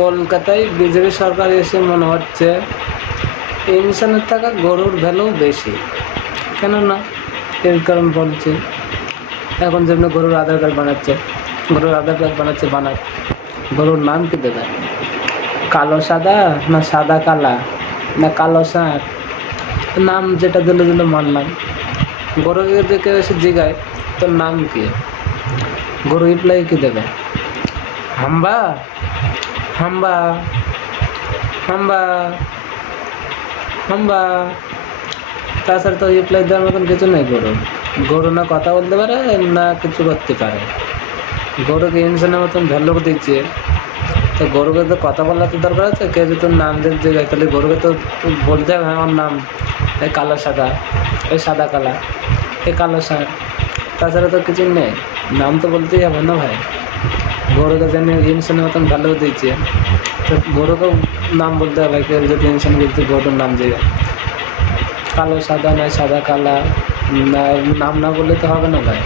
কলকাতায় বিজেপি সরকার এসে মনে হচ্ছে ইনসানের টাকা গরুর ভ্যালু বেশি। কেননা এর কারণ বলছে, এখন যেমন গরুর আধার কার্ড বানাচ্ছে, বানাক, গরুর নাম কি দেবে? কালো সাদা, না সাদা কালা, না কালো ষাঁড়? নাম যেটা দিলে মানলাম। গরুকে দেখে এসে জিগায় তোর নাম কি, গরু রিপ্লাই কি দেবে? হাম্বা হাম্বা হাম্বা হাম্বা। তাছাড়া তো রিপ্লাই দেওয়ার মতন কিছু নেই। গরু না কথা বলতে পারে না কিছু করতে পারে। গরুকে ইনসানের মতন ভ্যালু দিচ্ছে, তো গরুকে তো কথা বলার তো দরকার আছে। কেউ যদি তোর নাম দিয়ে জায়গায়, তাহলে গরুকে তো বলতে হবে আমার নাম এই কালো সাদা, এই সাদা কালা, এই কালো ষাঁড়। তাছাড়া তো কিছু নেই, নাম তো বলতেই হবে না ভাই। গরুকে জানি ইনসানের মতন ভ্যালু দিচ্ছে, তো গরুকেও নাম বলতে হবে। কেউ যদি ইনসান বলতে গরুর নাম দিয়ে কালো সাদা, নয় সাদা কালা, না নাম না বললে তো হবে না ভাই।